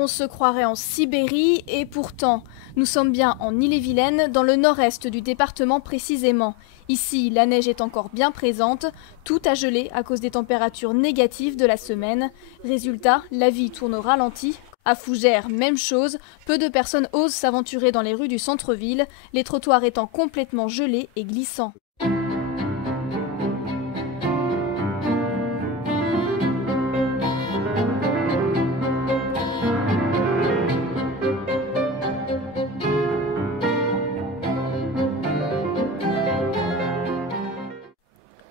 On se croirait en Sibérie et pourtant, nous sommes bien en Ille-et-Vilaine, dans le nord-est du département précisément. Ici, la neige est encore bien présente, tout a gelé à cause des températures négatives de la semaine. Résultat, la vie tourne au ralenti. À Fougères, même chose, peu de personnes osent s'aventurer dans les rues du centre-ville, les trottoirs étant complètement gelés et glissants.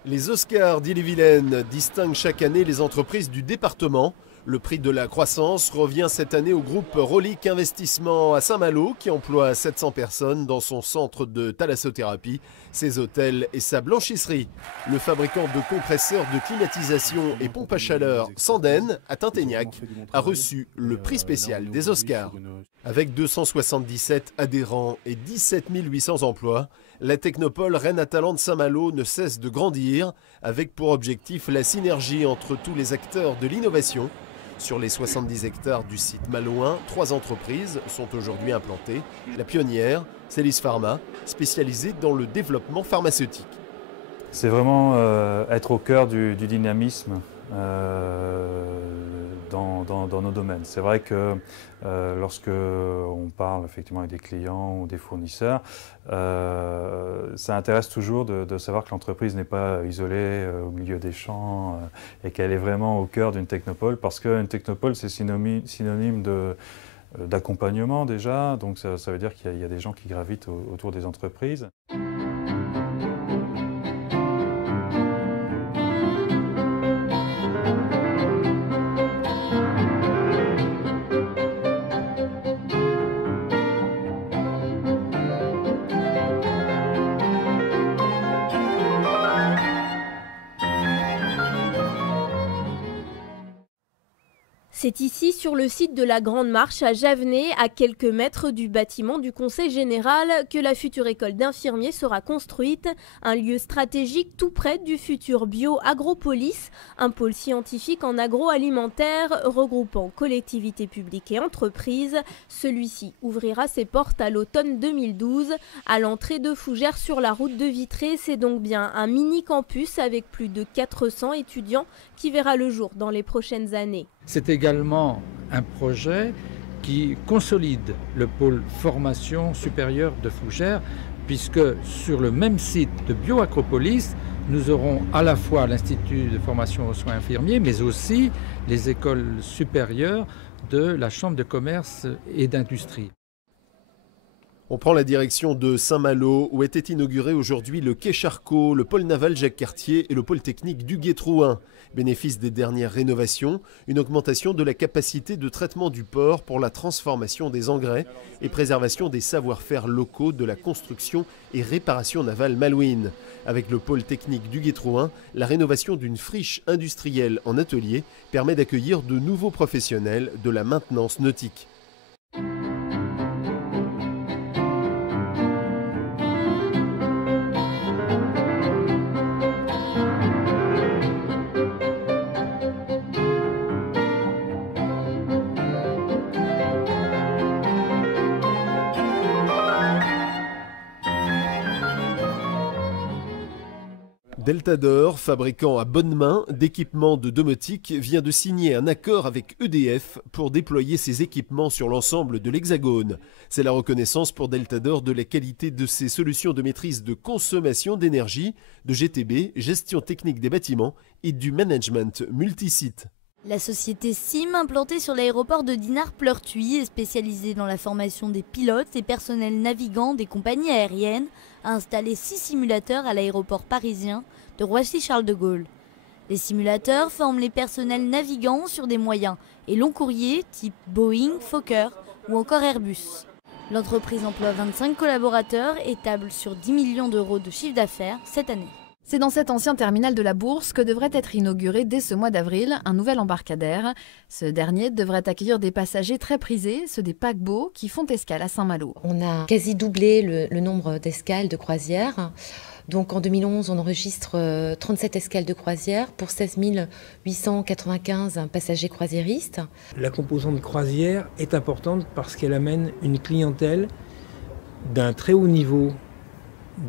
Les Oscars d'Ille-et-Vilaine distinguent chaque année les entreprises du département. Le prix de la croissance revient cette année au groupe Rolic Investissement à Saint-Malo qui emploie 700 personnes dans son centre de thalassothérapie, ses hôtels et sa blanchisserie. Le fabricant de compresseurs de climatisation et pompes à chaleur Sanden à Tinténiac a reçu le prix spécial des Oscars. Avec 277 adhérents et 17 800 emplois, la technopole Rennes Talent de Saint-Malo ne cesse de grandir, avec pour objectif la synergie entre tous les acteurs de l'innovation. Sur les 70 hectares du site malouin, 3 entreprises sont aujourd'hui implantées. La pionnière, Célis Pharma, spécialisée dans le développement pharmaceutique. C'est vraiment être au cœur du dynamisme dans nos domaines. C'est vrai que lorsque on parle effectivement avec des clients ou des fournisseurs, ça intéresse toujours de savoir que l'entreprise n'est pas isolée au milieu des champs et qu'elle est vraiment au cœur d'une technopole, parce qu'une technopole c'est synonyme d'accompagnement déjà, donc ça veut dire qu'il y a des gens qui gravitent autour des entreprises. C'est ici, sur le site de la Grande Marche à Javenay, à quelques mètres du bâtiment du Conseil général, que la future école d'infirmiers sera construite. Un lieu stratégique tout près du futur Bio-Agropolis, un pôle scientifique en agroalimentaire regroupant collectivités publiques et entreprises. Celui-ci ouvrira ses portes à l'automne 2012. À l'entrée de Fougères sur la route de Vitré, c'est donc bien un mini-campus avec plus de 400 étudiants qui verra le jour dans les prochaines années. C'est également un projet qui consolide le pôle formation supérieure de Fougères, puisque sur le même site de Bio-Agropolis, nous aurons à la fois l'Institut de formation aux soins infirmiers, mais aussi les écoles supérieures de la Chambre de commerce et d'industrie. On prend la direction de Saint-Malo, où était inauguré aujourd'hui le quai Charcot, le pôle naval Jacques-Cartier et le pôle technique du Gué-Trouin. Bénéfice des dernières rénovations, une augmentation de la capacité de traitement du port pour la transformation des engrais et préservation des savoir-faire locaux de la construction et réparation navale malouine. Avec le pôle technique du Gué-Trouin, la rénovation d'une friche industrielle en atelier permet d'accueillir de nouveaux professionnels de la maintenance nautique. Deltador, fabricant à bonne main d'équipements de domotique, vient de signer un accord avec EDF pour déployer ses équipements sur l'ensemble de l'Hexagone. C'est la reconnaissance pour Deltador de la qualité de ses solutions de maîtrise de consommation d'énergie, de GTB, gestion technique des bâtiments et du management multisite. La société SIM, implantée sur l'aéroport de Dinard-Pleurtuis, est spécialisée dans la formation des pilotes et personnels navigants des compagnies aériennes, a installé 6 simulateurs à l'aéroport parisien de Roissy-Charles de Gaulle. Les simulateurs forment les personnels navigants sur des moyens et longs courriers type Boeing, Fokker ou encore Airbus. L'entreprise emploie 25 collaborateurs et table sur 10 millions d'euros de chiffre d'affaires cette année. C'est dans cet ancien terminal de la Bourse que devrait être inauguré dès ce mois d'avril un nouvel embarcadère. Ce dernier devrait accueillir des passagers très prisés, ceux des paquebots qui font escale à Saint-Malo. On a quasi doublé le nombre d'escales de croisières. Donc en 2011, on enregistre 37 escales de croisière pour 16 895 passagers croisiéristes. La composante croisière est importante parce qu'elle amène une clientèle d'un très haut niveau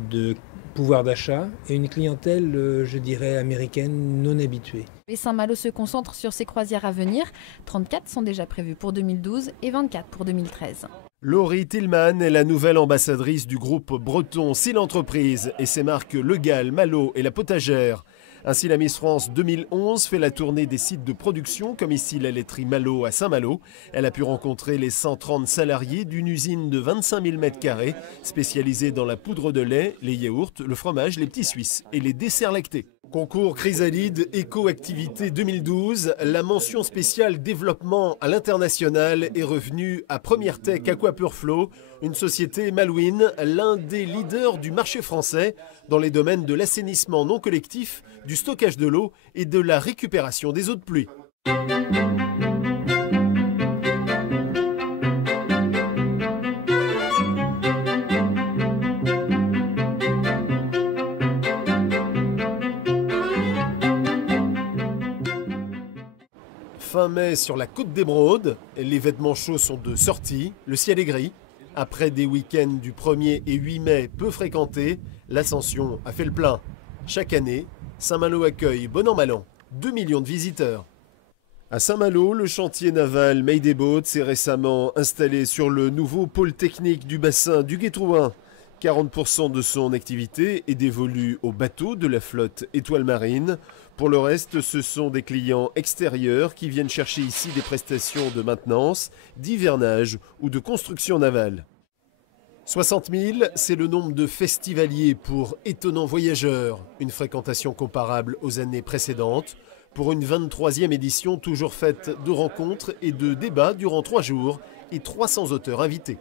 de pouvoir d'achat et une clientèle, je dirais, américaine non habituée. Et Saint-Malo se concentre sur ses croisières à venir. 34 sont déjà prévues pour 2012 et 24 pour 2013. Laurie Tillman est la nouvelle ambassadrice du groupe breton Seal Entreprise et ses marques Le Gall, Malo et La Potagère. Ainsi, la Miss France 2011 fait la tournée des sites de production, comme ici la laiterie Malo à Saint-Malo. Elle a pu rencontrer les 130 salariés d'une usine de 25 000 m² spécialisée dans la poudre de lait, les yaourts, le fromage, les petits suisses et les desserts lactés. Concours Chrysalide Éco-Activité 2012, la mention spéciale développement à l'international est revenue à Première Tech Aquapurflow, une société Malouine, l'un des leaders du marché français dans les domaines de l'assainissement non collectif, du stockage de l'eau et de la récupération des eaux de pluie. Fin mai sur la côte d'Émeraude, les vêtements chauds sont de sortie, le ciel est gris. Après des week-ends du 1er et 8 mai peu fréquentés, l'Ascension a fait le plein. Chaque année, Saint-Malo accueille, bon an mal an, 2 millions de visiteurs. À Saint-Malo, le chantier naval Mayday Boat s'est récemment installé sur le nouveau pôle technique du bassin du Guétrouin. 40% de son activité est dévolue aux bateaux de la flotte Étoile Marine. Pour le reste, ce sont des clients extérieurs qui viennent chercher ici des prestations de maintenance, d'hivernage ou de construction navale. 60 000, c'est le nombre de festivaliers pour Étonnants Voyageurs, une fréquentation comparable aux années précédentes, pour une 23e édition toujours faite de rencontres et de débats durant 3 jours et 300 auteurs invités.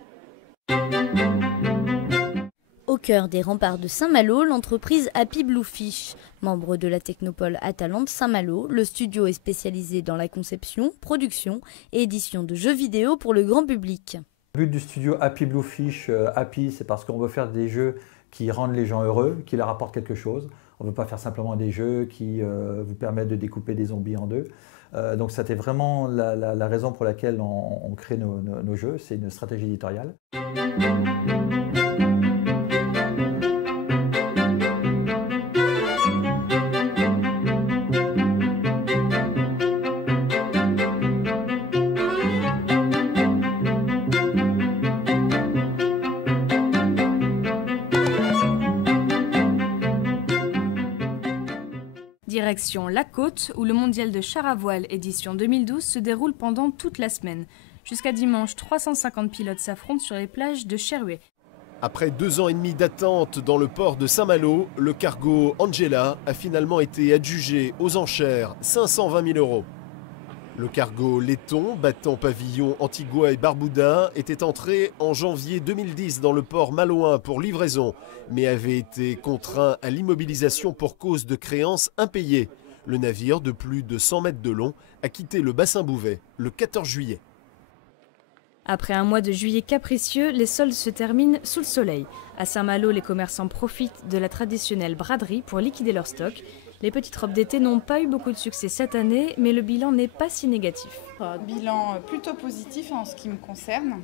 Au cœur des remparts de Saint-Malo, l'entreprise Happy Bluefish. Membre de la technopole Atalante Saint-Malo, le studio est spécialisé dans la conception, production et édition de jeux vidéo pour le grand public. Le but du studio Happy Bluefish, Happy, c'est parce qu'on veut faire des jeux qui rendent les gens heureux, qui leur apportent quelque chose. On ne veut pas faire simplement des jeux qui vous permettent de découper des zombies en deux. Donc c'était vraiment la raison pour laquelle on crée nos jeux, c'est une stratégie éditoriale. Direction La Côte, où le mondial de char à voile édition 2012 se déroule pendant toute la semaine. Jusqu'à dimanche, 350 pilotes s'affrontent sur les plages de Cherhuet. Après 2 ans et demi d'attente dans le port de Saint-Malo, le cargo Angela a finalement été adjugé aux enchères 520 000 €. Le cargo Letton, battant pavillon Antigua et Barbuda, était entré en janvier 2010 dans le port malouin pour livraison, mais avait été contraint à l'immobilisation pour cause de créances impayées. Le navire, de plus de 100 mètres de long, a quitté le bassin Bouvet le 14 juillet. Après un mois de juillet capricieux, les soldes se terminent sous le soleil. À Saint-Malo, les commerçants profitent de la traditionnelle braderie pour liquider leur stock. Les petites robes d'été n'ont pas eu beaucoup de succès cette année, mais le bilan n'est pas si négatif. Bilan plutôt positif en ce qui me concerne.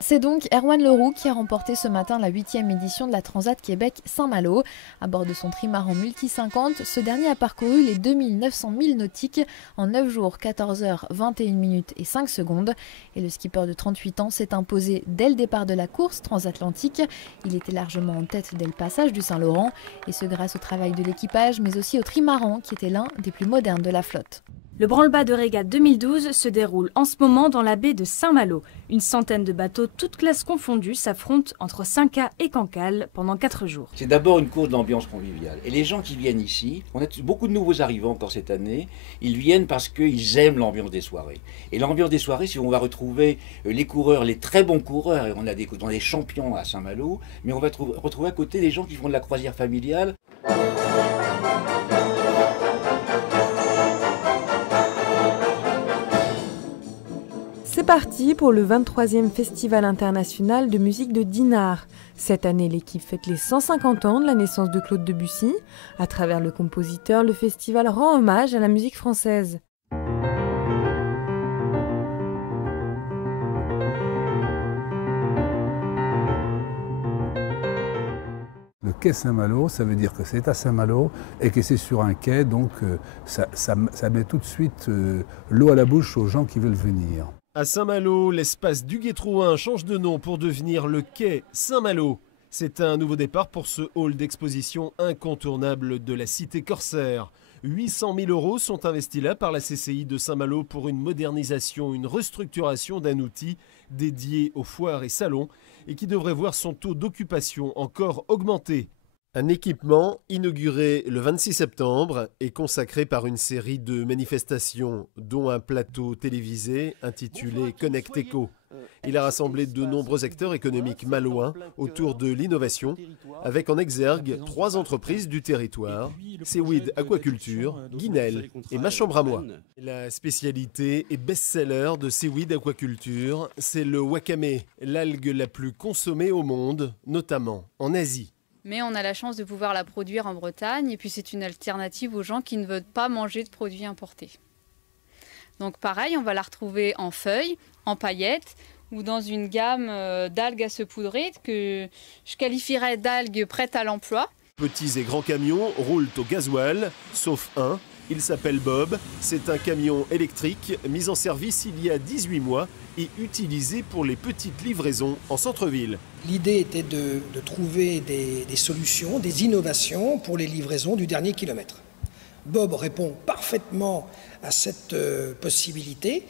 C'est donc Erwan Leroux qui a remporté ce matin la 8e édition de la Transat Québec Saint-Malo. À bord de son trimaran Multi 50, ce dernier a parcouru les 2900 milles nautiques en 9 jours, 14 heures, 21 minutes et 5 secondes. Et le skipper de 38 ans s'est imposé dès le départ de la course transatlantique. Il était largement en tête dès le passage du Saint-Laurent, et ce grâce au travail de l'équipage, mais aussi au trimaran qui était l'un des plus modernes de la flotte. Le branle-bas de régate 2012 se déroule en ce moment dans la baie de Saint-Malo. Une centaine de bateaux, toutes classes confondues, s'affrontent entre Cinca et Cancale pendant 4 jours. C'est d'abord une course d'ambiance conviviale. Et les gens qui viennent ici, on a beaucoup de nouveaux arrivants encore cette année, ils viennent parce qu'ils aiment l'ambiance des soirées. Et l'ambiance des soirées, si on va retrouver les coureurs, les très bons coureurs, et on a des champions à Saint-Malo, mais on va retrouver à côté des gens qui font de la croisière familiale. C'est parti pour le 23e Festival international de musique de Dinard. Cette année, l'équipe fête les 150 ans de la naissance de Claude Debussy. À travers le compositeur, le festival rend hommage à la musique française. Le quai Saint-Malo, ça veut dire que c'est à Saint-Malo et que c'est sur un quai, donc ça met tout de suite l'eau à la bouche aux gens qui veulent venir. À Saint-Malo, l'espace du Gué-Trouin change de nom pour devenir le quai Saint-Malo. C'est un nouveau départ pour ce hall d'exposition incontournable de la cité corsaire. 800 000 € sont investis là par la CCI de Saint-Malo pour une modernisation, une restructuration d'un outil dédié aux foires et salons et qui devrait voir son taux d'occupation encore augmenter. Un équipement inauguré le 26 septembre et consacré par une série de manifestations, dont un plateau télévisé intitulé Connect Eco. Il a rassemblé de nombreux acteurs économiques malouins autour de l'innovation, avec en exergue 3 entreprises du territoire, Seaweed Aquaculture, Guinel et Ma Chambre à Moi. La spécialité et best-seller de Seaweed Aquaculture, c'est le wakame, l'algue la plus consommée au monde, notamment en Asie. Mais on a la chance de pouvoir la produire en Bretagne et puis c'est une alternative aux gens qui ne veulent pas manger de produits importés. Donc pareil, on va la retrouver en feuilles, en paillettes ou dans une gamme d'algues à se poudrer que je qualifierais d'algues prêtes à l'emploi. Petits et grands camions roulent au gasoil, sauf un. Il s'appelle Bob. C'est un camion électrique mis en service il y a 18 mois et utilisé pour les petites livraisons en centre-ville. L'idée était de trouver des solutions, des innovations pour les livraisons du dernier kilomètre. Bob répond parfaitement à cette possibilité,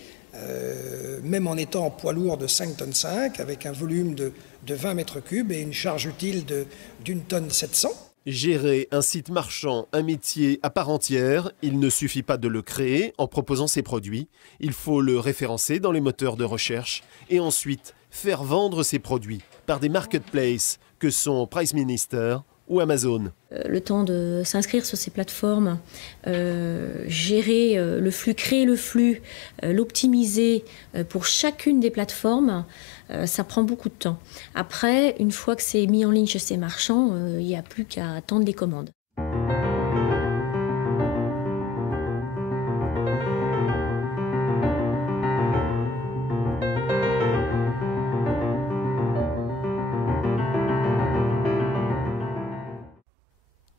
même en étant en poids lourd de 5,5 tonnes, avec un volume de 20 mètres cubes et une charge utile d'1,7 tonne. Gérer un site marchand, un métier à part entière, il ne suffit pas de le créer en proposant ses produits. Il faut le référencer dans les moteurs de recherche et ensuite faire vendre ses produits par des marketplaces que sont Price Minister ou Amazon. Le temps de s'inscrire sur ces plateformes, gérer le flux, créer le flux, l'optimiser pour chacune des plateformes, ça prend beaucoup de temps. Après, une fois que c'est mis en ligne chez ces marchands, il n'y a plus qu'à attendre les commandes.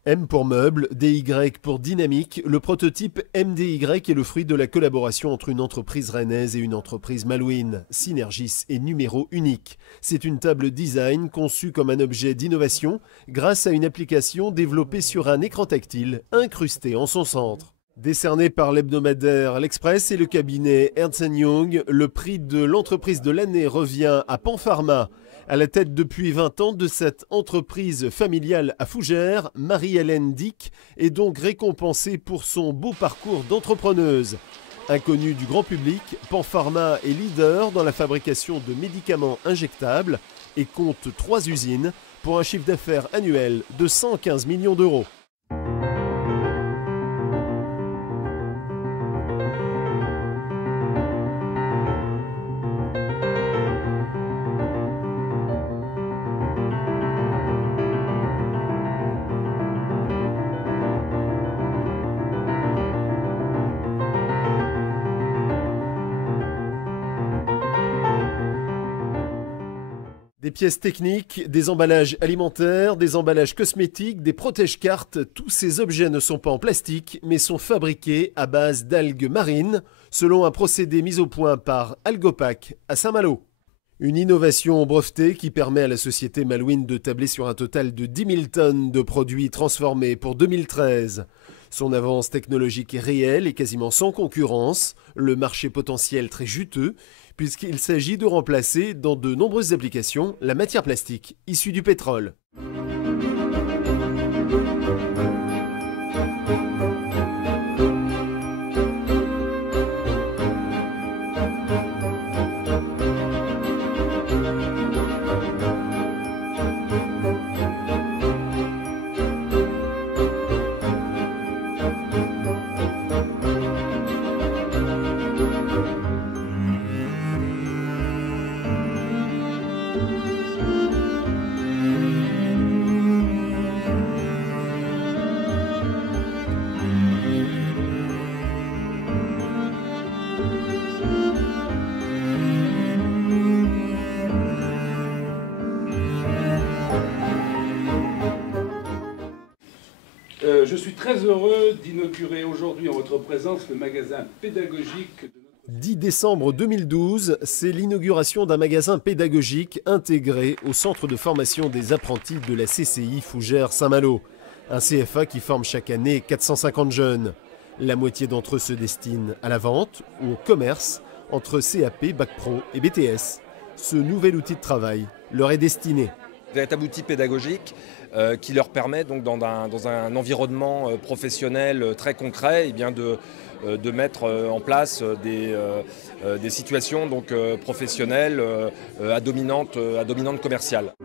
M pour meuble, DY pour dynamique, le prototype MDY est le fruit de la collaboration entre une entreprise rennaise et une entreprise malouine. Synergis et numéro unique. C'est une table design conçue comme un objet d'innovation grâce à une application développée sur un écran tactile incrusté en son centre. Décerné par l'hebdomadaire L'Express et le cabinet Ernst & Young, le prix de l'entreprise de l'année revient à Panpharma. À la tête depuis 20 ans de cette entreprise familiale à Fougères, Marie-Hélène Dick est donc récompensée pour son beau parcours d'entrepreneuse. Inconnue du grand public, Panpharma est leader dans la fabrication de médicaments injectables et compte 3 usines pour un chiffre d'affaires annuel de 115 millions d'euros. Des pièces techniques, des emballages alimentaires, des emballages cosmétiques, des protège-cartes, tous ces objets ne sont pas en plastique, mais sont fabriqués à base d'algues marines, selon un procédé mis au point par Algopac à Saint-Malo. Une innovation brevetée qui permet à la société malouine de tabler sur un total de 10 000 tonnes de produits transformés pour 2013. Son avance technologique est réelle et quasiment sans concurrence, le marché potentiel très juteux, puisqu'il s'agit de remplacer dans de nombreuses applications la matière plastique issue du pétrole. Je suis très heureux d'inaugurer aujourd'hui en votre présence le magasin pédagogique. 10 décembre 2012, c'est l'inauguration d'un magasin pédagogique intégré au centre de formation des apprentis de la CCI Fougères-Saint-Malo. Un CFA qui forme chaque année 450 jeunes. La moitié d'entre eux se destinent à la vente ou au commerce entre CAP, Bac Pro et BTS. Ce nouvel outil de travail leur est destiné. Véritable outil pédagogique qui leur permet donc dans un environnement professionnel très concret eh bien de mettre en place des situations donc, professionnelles à dominante commerciale.